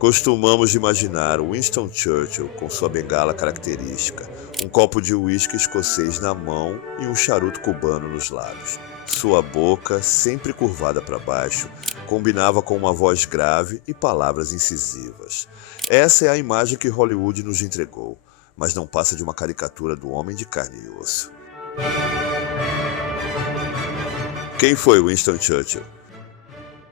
Costumamos imaginar Winston Churchill com sua bengala característica, um copo de uísque escocês na mão e um charuto cubano nos lábios. Sua boca, sempre curvada para baixo, combinava com uma voz grave e palavras incisivas. Essa é a imagem que Hollywood nos entregou, mas não passa de uma caricatura do homem de carne e osso. Quem foi Winston Churchill?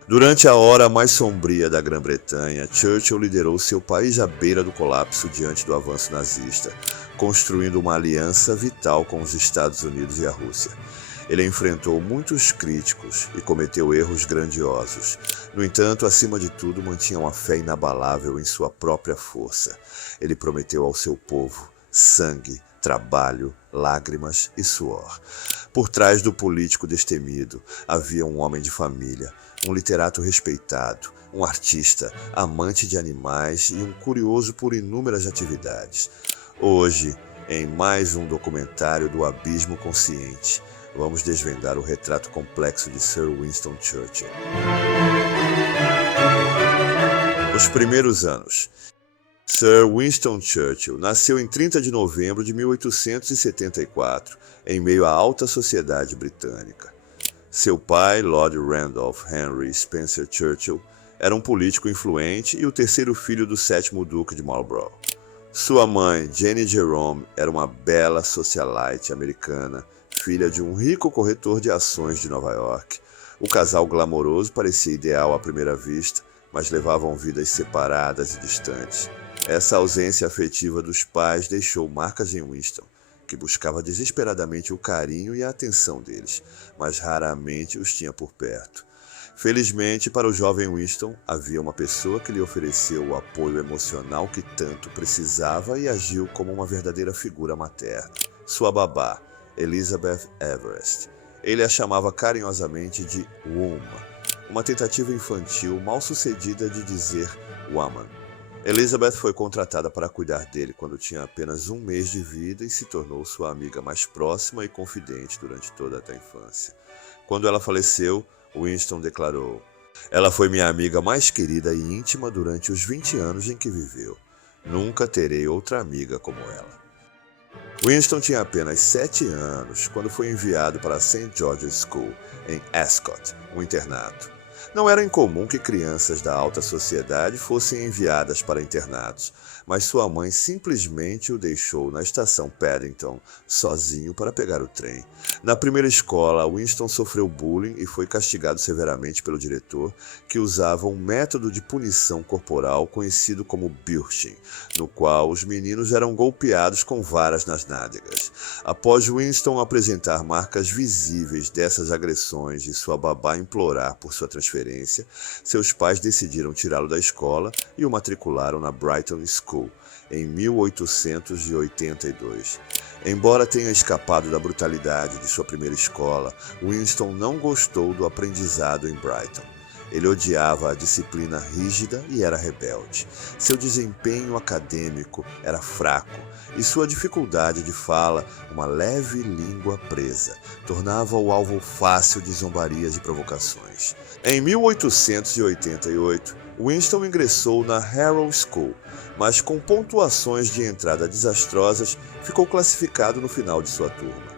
Durante a hora mais sombria da Grã-Bretanha, Churchill liderou seu país à beira do colapso diante do avanço nazista, construindo uma aliança vital com os Estados Unidos e a Rússia. Ele enfrentou muitos críticos e cometeu erros grandiosos. No entanto, acima de tudo, mantinha uma fé inabalável em sua própria força. Ele prometeu ao seu povo sangue, trabalho, lágrimas e suor. Por trás do político destemido havia um homem de família, um literato respeitado, um artista, amante de animais e um curioso por inúmeras atividades. Hoje, em mais um documentário do Abismo Consciente, vamos desvendar o retrato complexo de Sir Winston Churchill. Os primeiros anos. Sir Winston Churchill nasceu em 30 de novembro de 1874, em meio à alta sociedade britânica. Seu pai, Lord Randolph Henry Spencer Churchill, era um político influente e o terceiro filho do 7º Duque de Marlborough. Sua mãe, Jenny Jerome, era uma bela socialite americana, filha de um rico corretor de ações de Nova York. O casal glamouroso parecia ideal à primeira vista, mas levavam vidas separadas e distantes. Essa ausência afetiva dos pais deixou marcas em Winston, que buscava desesperadamente o carinho e a atenção deles, mas raramente os tinha por perto. Felizmente, para o jovem Winston, havia uma pessoa que lhe ofereceu o apoio emocional que tanto precisava e agiu como uma verdadeira figura materna. Sua babá, Elizabeth Everest. Ele a chamava carinhosamente de Woman, uma tentativa infantil mal sucedida de dizer woman. Elizabeth foi contratada para cuidar dele quando tinha apenas um mês de vida e se tornou sua amiga mais próxima e confidente durante toda a infância. Quando ela faleceu, Winston declarou: "Ela foi minha amiga mais querida e íntima durante os 20 anos em que viveu. Nunca terei outra amiga como ela." Winston tinha apenas 7 anos quando foi enviado para a St. George's School, em Ascot, um internato. Não era incomum que crianças da alta sociedade fossem enviadas para internatos, mas sua mãe simplesmente o deixou na estação Paddington, sozinho para pegar o trem. Na primeira escola, Winston sofreu bullying e foi castigado severamente pelo diretor, que usava um método de punição corporal conhecido como birching, no qual os meninos eram golpeados com varas nas nádegas. Após Winston apresentar marcas visíveis dessas agressões e sua babá implorar por sua transferência, seus pais decidiram tirá-lo da escola e o matricularam na Brighton School em 1882. Embora tenha escapado da brutalidade de sua primeira escola, Winston não gostou do aprendizado em Brighton. Ele odiava a disciplina rígida e era rebelde. Seu desempenho acadêmico era fraco e sua dificuldade de fala, uma leve língua presa, tornava-o alvo fácil de zombarias e provocações. Em 1888, Winston ingressou na Harrow School, mas com pontuações de entrada desastrosas, ficou classificado no final de sua turma.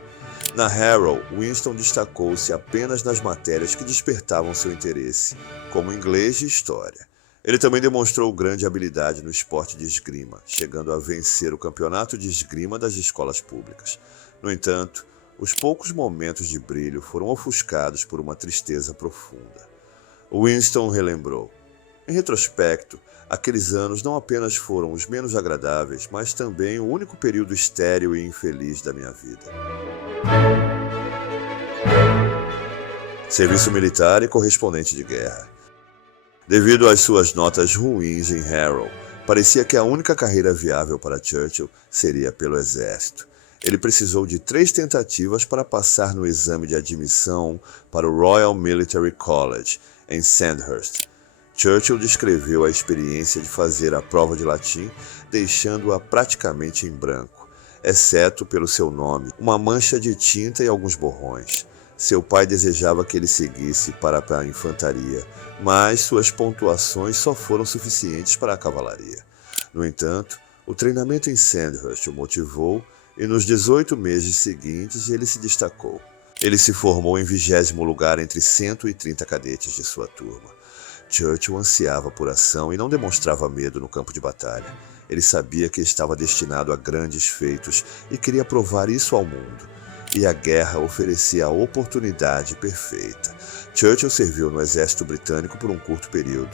Na Harrow, Winston destacou-se apenas nas matérias que despertavam seu interesse, como inglês e história. Ele também demonstrou grande habilidade no esporte de esgrima, chegando a vencer o campeonato de esgrima das escolas públicas. No entanto, os poucos momentos de brilho foram ofuscados por uma tristeza profunda. Winston relembrou: "Em retrospecto, aqueles anos não apenas foram os menos agradáveis, mas também o único período estéril e infeliz da minha vida." Serviço militar e correspondente de guerra. Devido às suas notas ruins em Harrow, parecia que a única carreira viável para Churchill seria pelo exército. Ele precisou de 3 tentativas para passar no exame de admissão para o Royal Military College, em Sandhurst. Churchill descreveu a experiência de fazer a prova de latim, deixando-a praticamente em branco, exceto pelo seu nome, uma mancha de tinta e alguns borrões. Seu pai desejava que ele seguisse para a infantaria, mas suas pontuações só foram suficientes para a cavalaria. No entanto, o treinamento em Sandhurst o motivou e nos 18 meses seguintes ele se destacou. Ele se formou em 20º lugar entre 130 cadetes de sua turma. Churchill ansiava por ação e não demonstrava medo no campo de batalha. Ele sabia que estava destinado a grandes feitos e queria provar isso ao mundo. E a guerra oferecia a oportunidade perfeita. Churchill serviu no exército britânico por um curto período,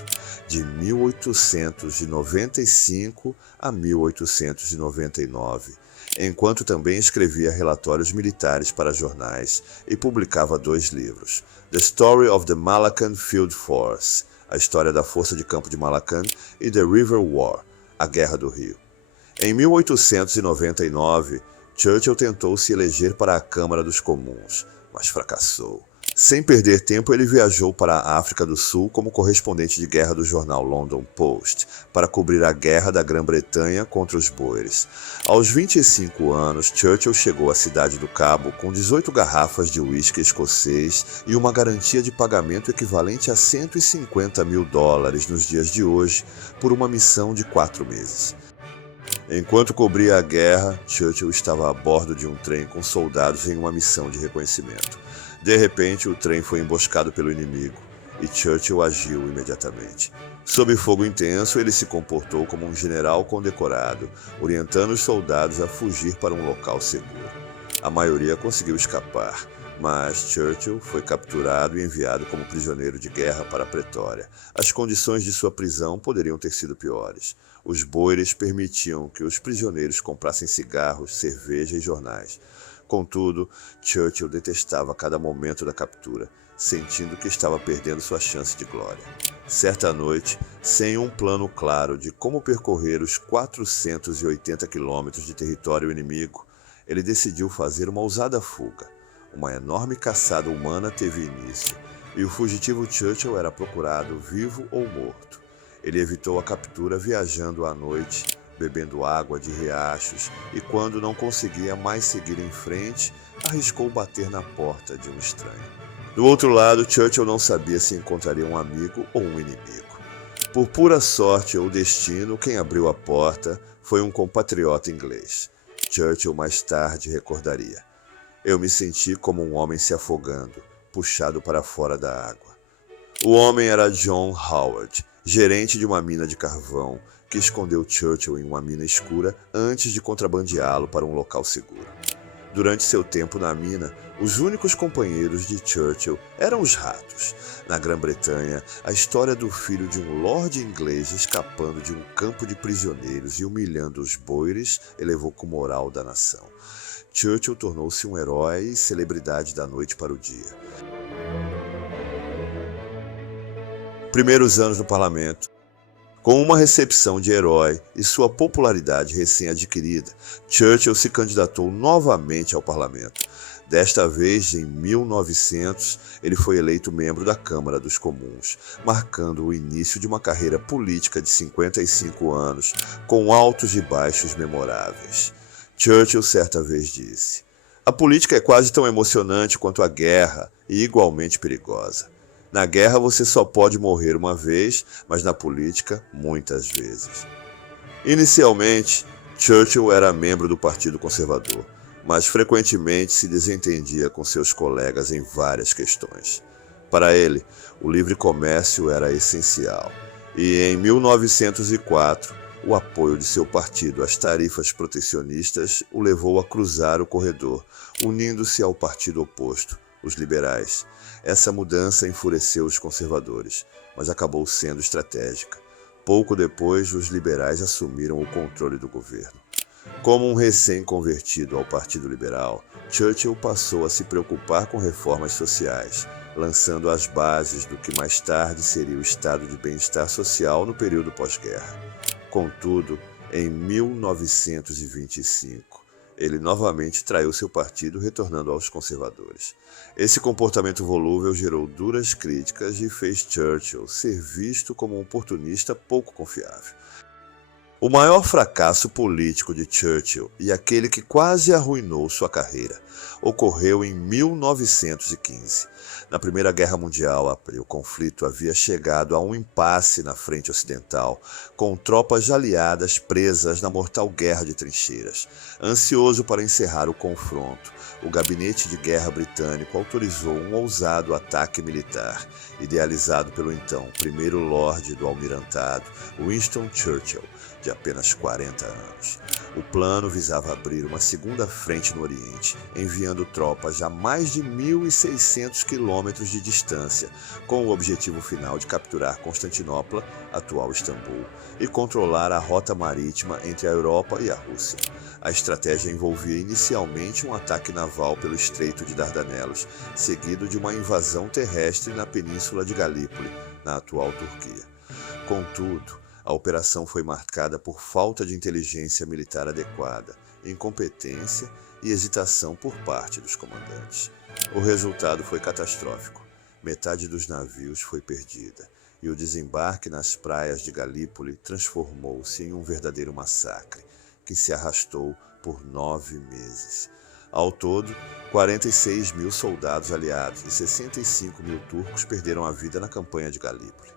de 1895 a 1899, enquanto também escrevia relatórios militares para jornais e publicava 2 livros, The Story of the Malacan Field Force, a história da força de campo de Malacan, e The River War, a Guerra do Rio. Em 1899, Churchill tentou se eleger para a Câmara dos Comuns, mas fracassou. Sem perder tempo, ele viajou para a África do Sul como correspondente de guerra do jornal London Post, para cobrir a guerra da Grã-Bretanha contra os boeres. Aos 25 anos, Churchill chegou à Cidade do Cabo com 18 garrafas de uísque escocês e uma garantia de pagamento equivalente a 150 mil dólares nos dias de hoje, por uma missão de 4 meses. Enquanto cobria a guerra, Churchill estava a bordo de um trem com soldados em uma missão de reconhecimento. De repente, o trem foi emboscado pelo inimigo e Churchill agiu imediatamente. Sob fogo intenso, ele se comportou como um general condecorado, orientando os soldados a fugir para um local seguro. A maioria conseguiu escapar, mas Churchill foi capturado e enviado como prisioneiro de guerra para a Pretória. As condições de sua prisão poderiam ter sido piores. Os boeres permitiam que os prisioneiros comprassem cigarros, cerveja e jornais. Contudo, Churchill detestava cada momento da captura, sentindo que estava perdendo sua chance de glória. Certa noite, sem um plano claro de como percorrer os 480 quilômetros de território inimigo, ele decidiu fazer uma ousada fuga. Uma enorme caçada humana teve início, e o fugitivo Churchill era procurado vivo ou morto. Ele evitou a captura viajando à noite, bebendo água de riachos, e quando não conseguia mais seguir em frente, arriscou bater na porta de um estranho. Do outro lado, Churchill não sabia se encontraria um amigo ou um inimigo. Por pura sorte ou destino, quem abriu a porta foi um compatriota inglês. Churchill mais tarde recordaria: "Eu me senti como um homem se afogando, puxado para fora da água." O homem era John Howard, gerente de uma mina de carvão, que escondeu Churchill em uma mina escura antes de contrabandeá-lo para um local seguro. Durante seu tempo na mina, os únicos companheiros de Churchill eram os ratos. Na Grã-Bretanha, a história do filho de um lorde inglês escapando de um campo de prisioneiros e humilhando os boeres elevou o moral da nação. Churchill tornou-se um herói e celebridade da noite para o dia. Primeiros anos no parlamento. Com uma recepção de herói e sua popularidade recém-adquirida, Churchill se candidatou novamente ao parlamento. Desta vez, em 1900, ele foi eleito membro da Câmara dos Comuns, marcando o início de uma carreira política de 55 anos, com altos e baixos memoráveis. Churchill certa vez disse: "A política é quase tão emocionante quanto a guerra e igualmente perigosa. Na guerra você só pode morrer uma vez, mas na política, muitas vezes." Inicialmente, Churchill era membro do Partido Conservador, mas frequentemente se desentendia com seus colegas em várias questões. Para ele, o livre comércio era essencial, e em 1904, o apoio de seu partido às tarifas protecionistas o levou a cruzar o corredor, unindo-se ao partido oposto, os liberais. Essa mudança enfureceu os conservadores, mas acabou sendo estratégica. Pouco depois, os liberais assumiram o controle do governo. Como um recém-convertido ao Partido Liberal, Churchill passou a se preocupar com reformas sociais, lançando as bases do que mais tarde seria o estado de bem-estar social no período pós-guerra. Contudo, em 1925, ele novamente traiu seu partido, retornando aos conservadores. Esse comportamento volúvel gerou duras críticas e fez Churchill ser visto como um oportunista pouco confiável. O maior fracasso político de Churchill, e aquele que quase arruinou sua carreira, ocorreu em 1915. Na Primeira Guerra Mundial, o conflito havia chegado a um impasse na frente ocidental, com tropas aliadas presas na mortal guerra de trincheiras. Ansioso para encerrar o confronto, o gabinete de guerra britânico autorizou um ousado ataque militar, idealizado pelo então primeiro Lorde do Almirantado, Winston Churchill, de apenas 40 anos. O plano visava abrir uma segunda frente no Oriente, enviando tropas a mais de 1.600 quilômetros de distância, com o objetivo final de capturar Constantinopla, atual Istambul, e controlar a rota marítima entre a Europa e a Rússia. A estratégia envolvia inicialmente um ataque naval pelo Estreito de Dardanelos, seguido de uma invasão terrestre na Península de Galípoli, na atual Turquia. Contudo, a operação foi marcada por falta de inteligência militar adequada, incompetência e hesitação por parte dos comandantes. O resultado foi catastrófico. Metade dos navios foi perdida, e o desembarque nas praias de Galípoli transformou-se em um verdadeiro massacre, que se arrastou por 9 meses. Ao todo, 46 mil soldados aliados e 65 mil turcos perderam a vida na campanha de Galípoli.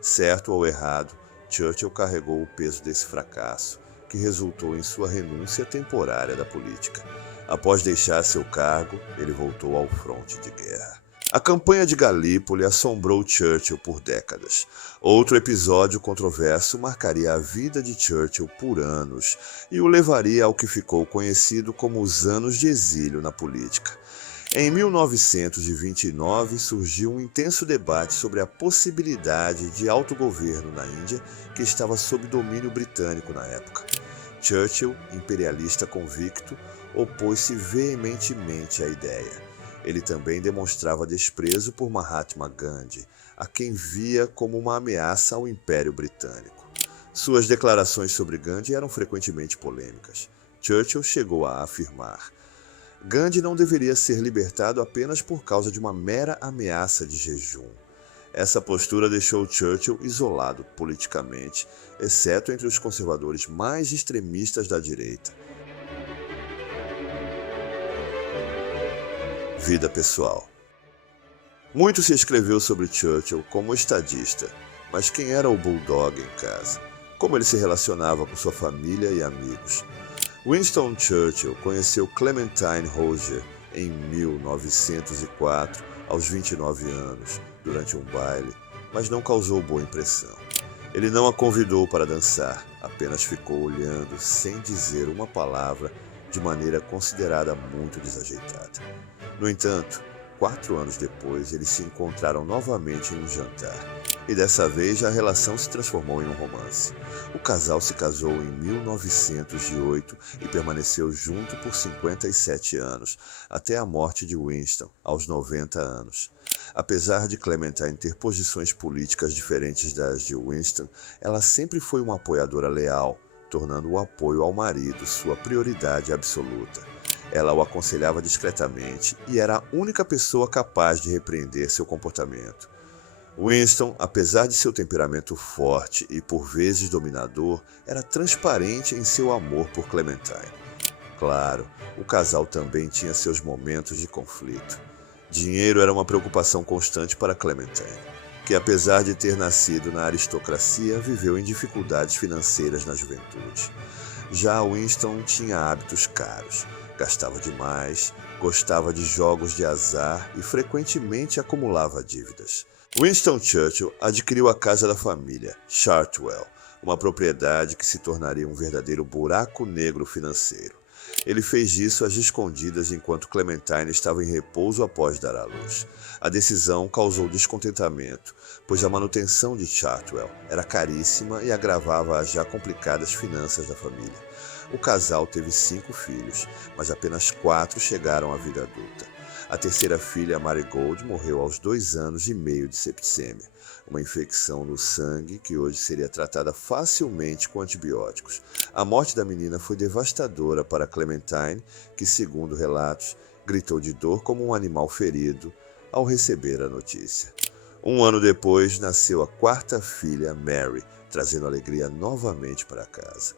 Certo ou errado, Churchill carregou o peso desse fracasso, que resultou em sua renúncia temporária da política. Após deixar seu cargo, ele voltou ao fronte de guerra. A campanha de Galípoli assombrou Churchill por décadas. Outro episódio controverso marcaria a vida de Churchill por anos e o levaria ao que ficou conhecido como os anos de exílio na política. Em 1929 surgiu um intenso debate sobre a possibilidade de autogoverno na Índia, que estava sob domínio britânico na época. Churchill, imperialista convicto, opôs-se veementemente à ideia. Ele também demonstrava desprezo por Mahatma Gandhi, a quem via como uma ameaça ao Império Britânico. Suas declarações sobre Gandhi eram frequentemente polêmicas. Churchill chegou a afirmar: Gandhi não deveria ser libertado apenas por causa de uma mera ameaça de jejum. Essa postura deixou Churchill isolado politicamente, exceto entre os conservadores mais extremistas da direita. Vida pessoal. Muito se escreveu sobre Churchill como estadista, mas quem era o Bulldog em casa? Como ele se relacionava com sua família e amigos? Winston Churchill conheceu Clementine Roger em 1904, aos 29 anos, durante um baile, mas não causou boa impressão. Ele não a convidou para dançar, apenas ficou olhando sem dizer uma palavra, de maneira considerada muito desajeitada. No entanto, 4 anos depois, eles se encontraram novamente em um jantar, e dessa vez a relação se transformou em um romance. O casal se casou em 1908 e permaneceu junto por 57 anos, até a morte de Winston, aos 90 anos. Apesar de Clementine ter posições políticas diferentes das de Winston, ela sempre foi uma apoiadora leal, tornando o apoio ao marido sua prioridade absoluta. Ela o aconselhava discretamente e era a única pessoa capaz de repreender seu comportamento. Winston, apesar de seu temperamento forte e por vezes dominador, era transparente em seu amor por Clementine. Claro, o casal também tinha seus momentos de conflito. Dinheiro era uma preocupação constante para Clementine, que apesar de ter nascido na aristocracia, viveu em dificuldades financeiras na juventude. Já Winston tinha hábitos caros, gastava demais, gostava de jogos de azar e frequentemente acumulava dívidas. Winston Churchill adquiriu a casa da família, Chartwell, uma propriedade que se tornaria um verdadeiro buraco negro financeiro. Ele fez isso às escondidas enquanto Clementine estava em repouso após dar à luz. A decisão causou descontentamento, pois a manutenção de Chartwell era caríssima e agravava as já complicadas finanças da família. O casal teve 5 filhos, mas apenas 4 chegaram à vida adulta. A terceira filha, Marigold, morreu aos 2 anos e meio de septicemia, uma infecção no sangue que hoje seria tratada facilmente com antibióticos. A morte da menina foi devastadora para Clementine, que, segundo relatos, gritou de dor como um animal ferido ao receber a notícia. 1 ano depois, nasceu a 4ª filha, Mary, trazendo alegria novamente para casa.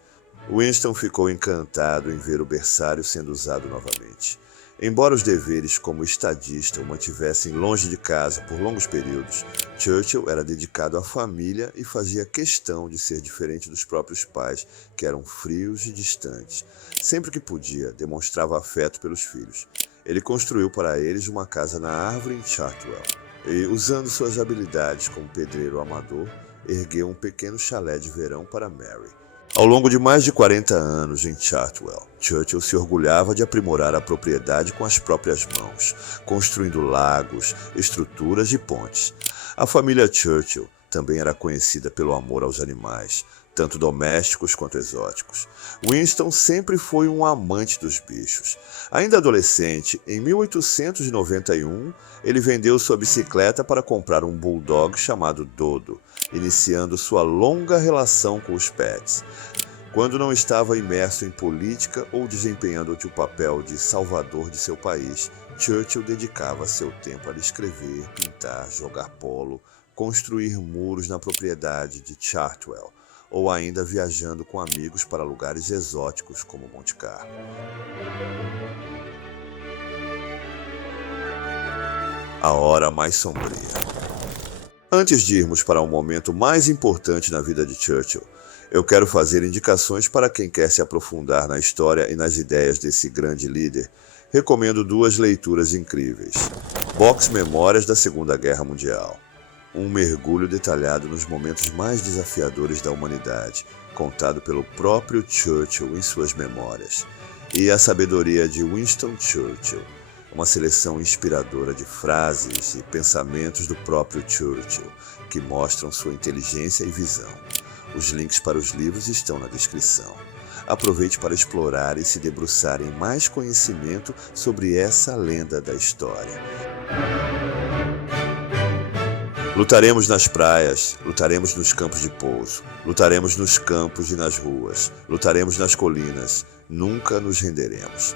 Winston ficou encantado em ver o berçário sendo usado novamente. Embora os deveres como estadista o mantivessem longe de casa por longos períodos, Churchill era dedicado à família e fazia questão de ser diferente dos próprios pais, que eram frios e distantes. Sempre que podia, demonstrava afeto pelos filhos. Ele construiu para eles uma casa na árvore em Chartwell e, usando suas habilidades como pedreiro amador, ergueu um pequeno chalé de verão para Mary. Ao longo de mais de 40 anos em Chartwell, Churchill se orgulhava de aprimorar a propriedade com as próprias mãos, construindo lagos, estruturas e pontes. A família Churchill também era conhecida pelo amor aos animais, tanto domésticos quanto exóticos. Winston sempre foi um amante dos bichos. Ainda adolescente, em 1891, ele vendeu sua bicicleta para comprar um bulldog chamado Dodo, iniciando sua longa relação com os pets. Quando não estava imerso em política ou desempenhando o papel de salvador de seu país, Churchill dedicava seu tempo a escrever, pintar, jogar polo, construir muros na propriedade de Chartwell, ou ainda viajando com amigos para lugares exóticos como Monte Carlo. A hora mais sombria. Antes de irmos para o momento mais importante na vida de Churchill, eu quero fazer indicações para quem quer se aprofundar na história e nas ideias desse grande líder. Recomendo 2 leituras incríveis. Box Memórias da Segunda Guerra Mundial. Um mergulho detalhado nos momentos mais desafiadores da humanidade, contado pelo próprio Churchill em suas memórias. E A Sabedoria de Winston Churchill. Uma seleção inspiradora de frases e pensamentos do próprio Churchill, que mostram sua inteligência e visão. Os links para os livros estão na descrição. Aproveite para explorar e se debruçar em mais conhecimento sobre essa lenda da história. Lutaremos nas praias, lutaremos nos campos de pouso, lutaremos nos campos e nas ruas, lutaremos nas colinas, nunca nos renderemos.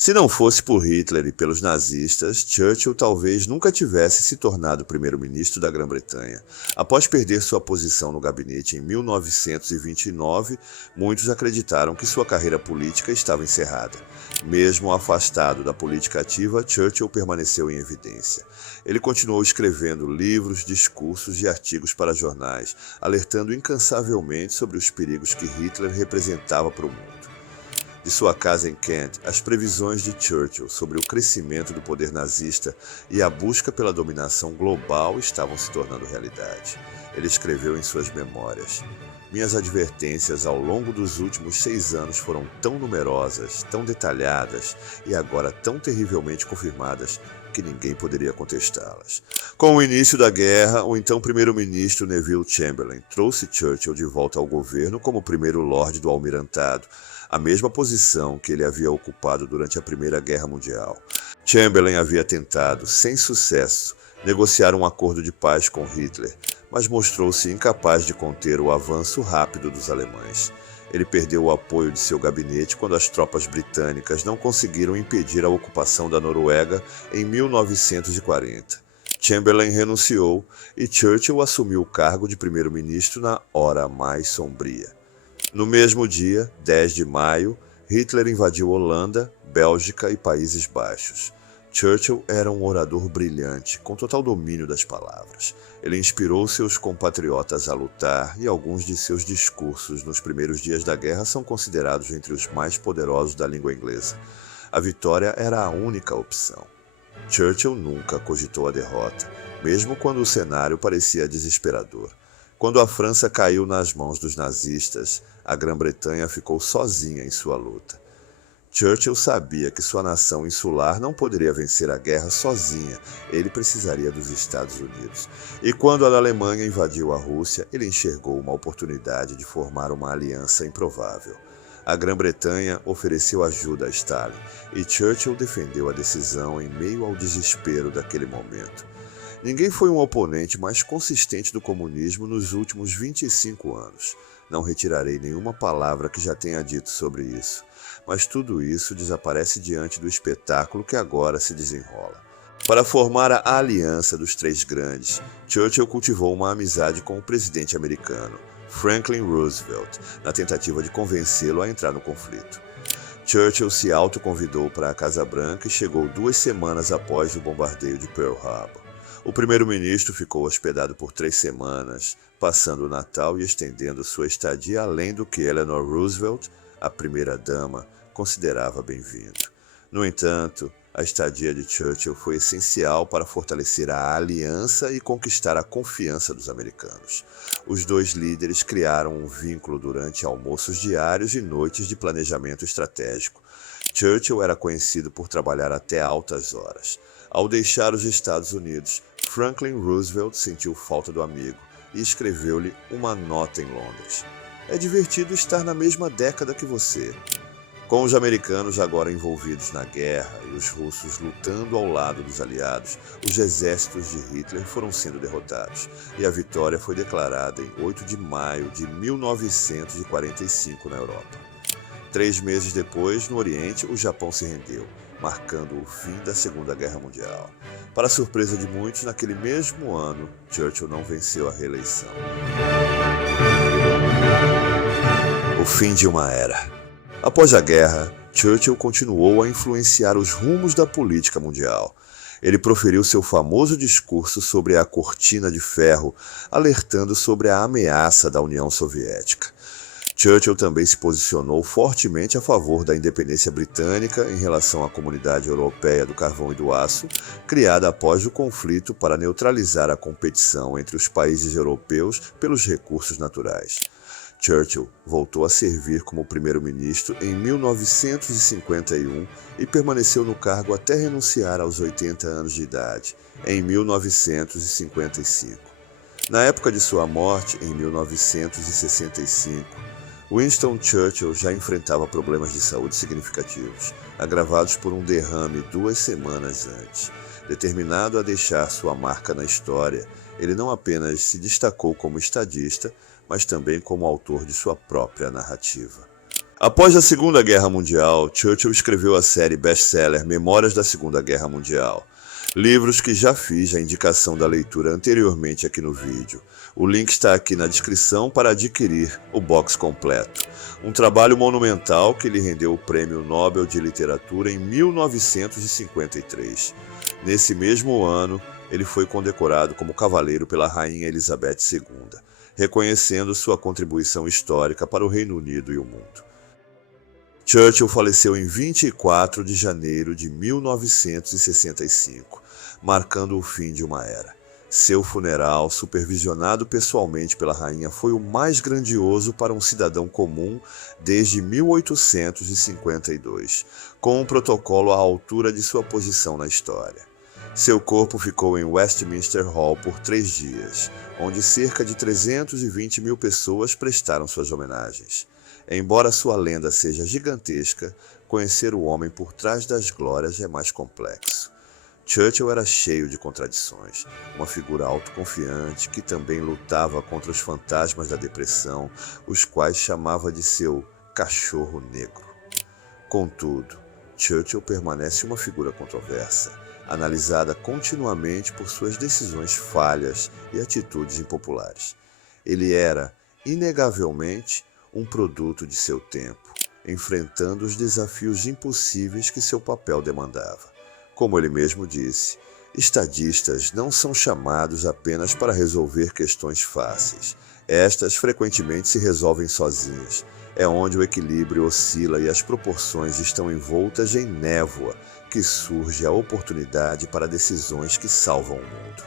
Se não fosse por Hitler e pelos nazistas, Churchill talvez nunca tivesse se tornado primeiro-ministro da Grã-Bretanha. Após perder sua posição no gabinete em 1929, muitos acreditaram que sua carreira política estava encerrada. Mesmo afastado da política ativa, Churchill permaneceu em evidência. Ele continuou escrevendo livros, discursos e artigos para jornais, alertando incansavelmente sobre os perigos que Hitler representava para o mundo. De sua casa em Kent, as previsões de Churchill sobre o crescimento do poder nazista e a busca pela dominação global estavam se tornando realidade. Ele escreveu em suas memórias: "Minhas advertências ao longo dos últimos 6 anos foram tão numerosas, tão detalhadas e agora tão terrivelmente confirmadas que ninguém poderia contestá-las." Com o início da guerra, o então primeiro-ministro Neville Chamberlain trouxe Churchill de volta ao governo como primeiro-lorde do Almirantado, a mesma posição que ele havia ocupado durante a Primeira Guerra Mundial. Chamberlain havia tentado, sem sucesso, negociar um acordo de paz com Hitler, mas mostrou-se incapaz de conter o avanço rápido dos alemães. Ele perdeu o apoio de seu gabinete quando as tropas britânicas não conseguiram impedir a ocupação da Noruega em 1940. Chamberlain renunciou e Churchill assumiu o cargo de primeiro-ministro na hora mais sombria. No mesmo dia, 10 de maio, Hitler invadiu Holanda, Bélgica e Países Baixos. Churchill era um orador brilhante, com total domínio das palavras. Ele inspirou seus compatriotas a lutar e alguns de seus discursos nos primeiros dias da guerra são considerados entre os mais poderosos da língua inglesa. A vitória era a única opção. Churchill nunca cogitou a derrota, mesmo quando o cenário parecia desesperador. Quando a França caiu nas mãos dos nazistas, a Grã-Bretanha ficou sozinha em sua luta. Churchill sabia que sua nação insular não poderia vencer a guerra sozinha, ele precisaria dos Estados Unidos. E quando a Alemanha invadiu a Rússia, ele enxergou uma oportunidade de formar uma aliança improvável. A Grã-Bretanha ofereceu ajuda a Stalin, e Churchill defendeu a decisão em meio ao desespero daquele momento. Ninguém foi um oponente mais consistente do comunismo nos últimos 25 anos. Não retirarei nenhuma palavra que já tenha dito sobre isso, mas tudo isso desaparece diante do espetáculo que agora se desenrola. Para formar a aliança dos três grandes, Churchill cultivou uma amizade com o presidente americano, Franklin Roosevelt, na tentativa de convencê-lo a entrar no conflito. Churchill se autoconvidou para a Casa Branca e chegou 2 semanas após o bombardeio de Pearl Harbor. O primeiro-ministro ficou hospedado por 3 semanas, passando o Natal e estendendo sua estadia além do que Eleanor Roosevelt, a primeira-dama, considerava bem-vindo. No entanto, a estadia de Churchill foi essencial para fortalecer a aliança e conquistar a confiança dos americanos. Os dois líderes criaram um vínculo durante almoços diários e noites de planejamento estratégico. Churchill era conhecido por trabalhar até altas horas. Ao deixar os Estados Unidos, Franklin Roosevelt sentiu falta do amigo e escreveu-lhe uma nota em Londres. "É divertido estar na mesma década que você." Com os americanos agora envolvidos na guerra e os russos lutando ao lado dos aliados, os exércitos de Hitler foram sendo derrotados, e a vitória foi declarada em 8 de maio de 1945 na Europa. 3 meses depois, no Oriente, o Japão se rendeu, marcando o fim da Segunda Guerra Mundial. Para a surpresa de muitos, naquele mesmo ano, Churchill não venceu a reeleição. O fim de uma era. Após a guerra, Churchill continuou a influenciar os rumos da política mundial. Ele proferiu seu famoso discurso sobre a Cortina de Ferro, alertando sobre a ameaça da União Soviética. Churchill também se posicionou fortemente a favor da independência britânica em relação à Comunidade Europeia do Carvão e do Aço, criada após o conflito para neutralizar a competição entre os países europeus pelos recursos naturais. Churchill voltou a servir como primeiro-ministro em 1951 e permaneceu no cargo até renunciar aos 80 anos de idade, em 1955. Na época de sua morte, em 1965, Winston Churchill já enfrentava problemas de saúde significativos, agravados por um derrame 2 semanas antes. Determinado a deixar sua marca na história, ele não apenas se destacou como estadista, mas também como autor de sua própria narrativa. Após a Segunda Guerra Mundial, Churchill escreveu a série best-seller Memórias da Segunda Guerra Mundial, livros que já fiz a indicação da leitura anteriormente aqui no vídeo. O link está aqui na descrição para adquirir o box completo. Um trabalho monumental que lhe rendeu o Prêmio Nobel de Literatura em 1953. Nesse mesmo ano, ele foi condecorado como cavaleiro pela Rainha Elizabeth II, reconhecendo sua contribuição histórica para o Reino Unido e o mundo. Churchill faleceu em 24 de janeiro de 1965, marcando o fim de uma era. Seu funeral, supervisionado pessoalmente pela rainha, foi o mais grandioso para um cidadão comum desde 1852, com um protocolo à altura de sua posição na história. Seu corpo ficou em Westminster Hall por 3 dias, onde cerca de 320 mil pessoas prestaram suas homenagens. Embora sua lenda seja gigantesca, conhecer o homem por trás das glórias é mais complexo. Churchill era cheio de contradições, uma figura autoconfiante que também lutava contra os fantasmas da depressão, os quais chamava de seu cachorro negro. Contudo, Churchill permanece uma figura controversa, analisada continuamente por suas decisões falhas e atitudes impopulares. Ele era, inegavelmente, um produto de seu tempo, enfrentando os desafios impossíveis que seu papel demandava. Como ele mesmo disse, estadistas não são chamados apenas para resolver questões fáceis. Estas frequentemente se resolvem sozinhas. É onde o equilíbrio oscila e as proporções estão envoltas em névoa, que surge a oportunidade para decisões que salvam o mundo.